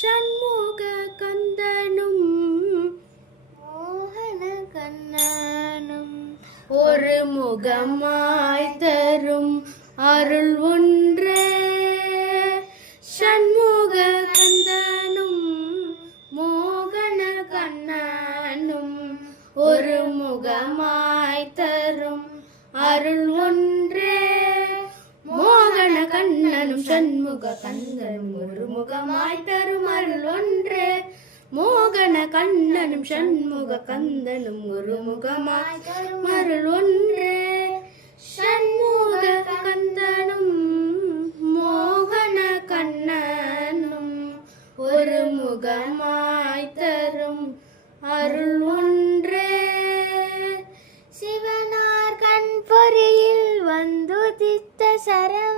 ஷண்முக கந்தனும் மோகன கண்ணனும் ஒரு முகமாய் தரும் அருள் ஒன்றே. ஷண்முக கந்தனும் மோகன கண்ணனும் ஒரு முகமாய் தரும் அருள் ஒன்றே. கண்ணனும் சண்முக கந்தனும் ஒரு முகமாய் தருமருள் ஒன்று. மோகன கண்ணனும் சண்முக கந்தனும் ஒரு முகமாய் தரும் ஒன்று. சண்முக கந்தனும் மோகன கண்ணனும் ஒரு முகமாய் தரும் அருள் ஒன்றே. சிவனார் கண் பொறியில் வந்துதித்த சரவணன்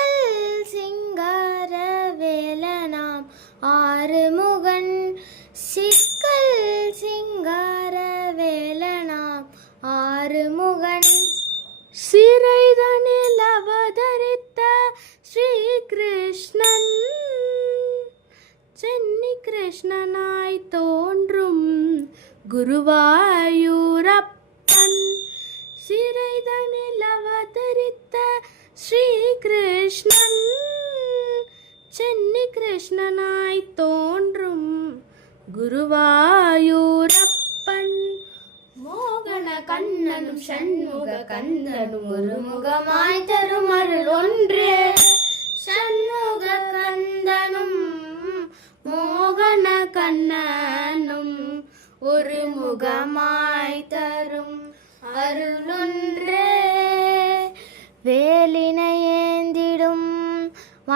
சிக்கல் சிங்கார வேலனாம். ஆறுமுகன் சிக்கல் சிங்கார வேலனாம். ஆறுமுகன் சிறைதனில் அவதரித்த ஸ்ரீ கிருஷ்ணன் சென்னி கிருஷ்ணனாய் தோன்றும் குருவாயூரப்பன். சிறைதனில் அவதரித்த ஸ்ரீகிருஷ்ணன். சென்னி கிருஷ்ணனாய் தோன்றும் குருவாயூரப்பன். மோகன கண்ணனும் சண்முக கந்தனும் ஒரு முகமாய் தரும் அருள் ஒன்றே சண்முக கந்தனும் மோகன கண்ணனும் ஒரு முகமாய்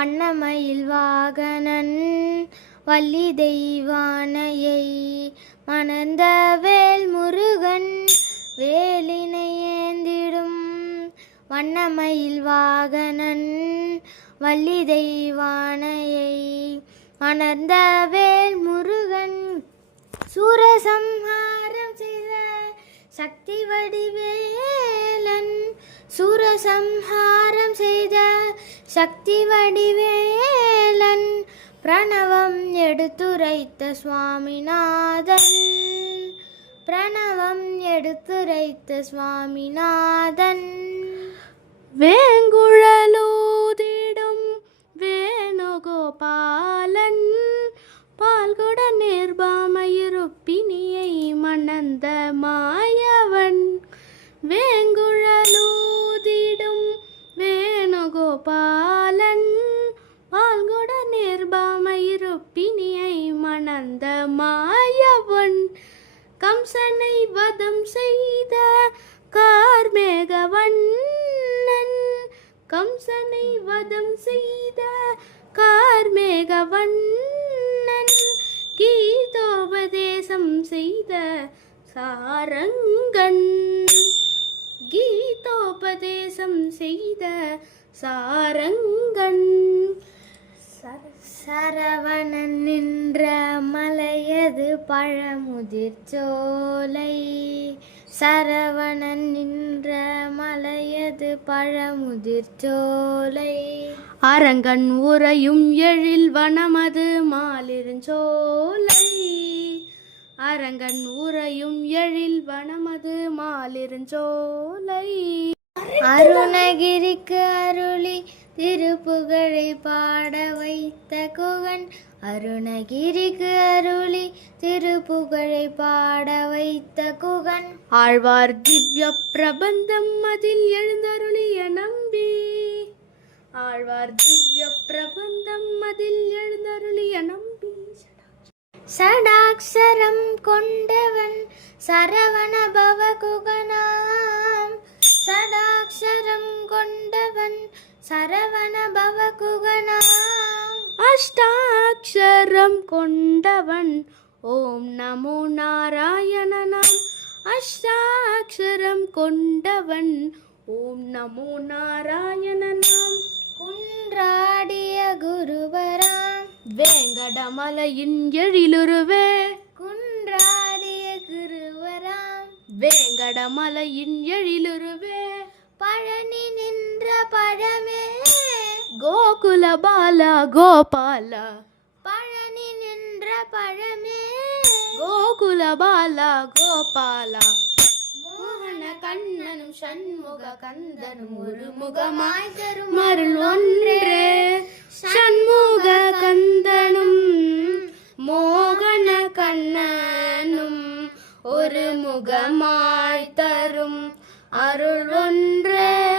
வண்ணமயில் வாகனன் வள்ளி தெய்வானையை மணந்த வேல் முருகன் வேலினை ஏந்திடும் வண்ணமயில் வாகனன் வள்ளி தெய்வானையை மணந்த வேல் முருகன் சூரசம்ஹாரம் செய்த சக்தி வடிவேலன் சூரசம்ஹாரம் செய்த சக்தி வடிவேலன் பிரணவம் எடுத்துரைத்த சுவாமிநாதன். பிரணவம் எடுத்துரைத்த சுவாமிநாதன். வேங்குழலூதிடும் வேணுகோபாலன். பால்குட நிர்பாமயிருப்பினியை மணந்த மாயவன் கம்சனை வதம் செய்த கார்மேகவண்ணன் கீதோபதேசம் செய்த சாரங்கன் கீதோபதேசம் செய்த சாரங்கன். சரவணன் நின்ற மலையது பழமுதிர் சோலை சரவணன் நின்ற மலையது பழமுதிர் சோலை. அரங்கன் உறையும் எழில் வனமது மாலிருஞ்சோலை அரங்கன் உறையும் எழில் வனமது மாலிருஞ்சோலை அருணகிரிக்கு அருளி திருப்புகழை பாட வைத்த குகன் அருணகிரிக்கு அருளி திருப்புகழை பாட வைத்த குகன். ஆழ்வார் திவ்ய பிரபந்தம் அதில் எழுந்தருளிய நம்பி. ஆழ்வார் திவ்ய பிரபந்தம் அதில் எழுந்தருளிய நம்பி. சடாக்ஷரம் கொண்டவன் சரவண பவ குகனாம். சடாக்ஷரம் கொண்டவன் சரவண பவ குகனாம். அஷ்டாட்சரம் கொண்டவன். ஓம் நமோ நாராயணனாம். அஷ்டாட்சரம் கொண்டவன். ஓம் நமோ நாராயணனாம். குன்றாடிய குருவராம். வேங்கடமலையின் எழிலுருவே. குன்றாடிய குருவராம். வேங்கடமலையின் எழிலுருவே. பழனி நின்ற பழமே. கோகுல பாலா கோபாலா. பழனி நின்ற பழமே. கோகுல பாலா கோபாலா. மோகன கண்ணனும் சண்முக கந்தனும் ஒரு முகமாய் தரும் மருள் ஒன்றே. சண்முக கந்தனும் மோகன கண்ணனும் ஒரு முகமாய் தரும். அருள் ஒன்றே.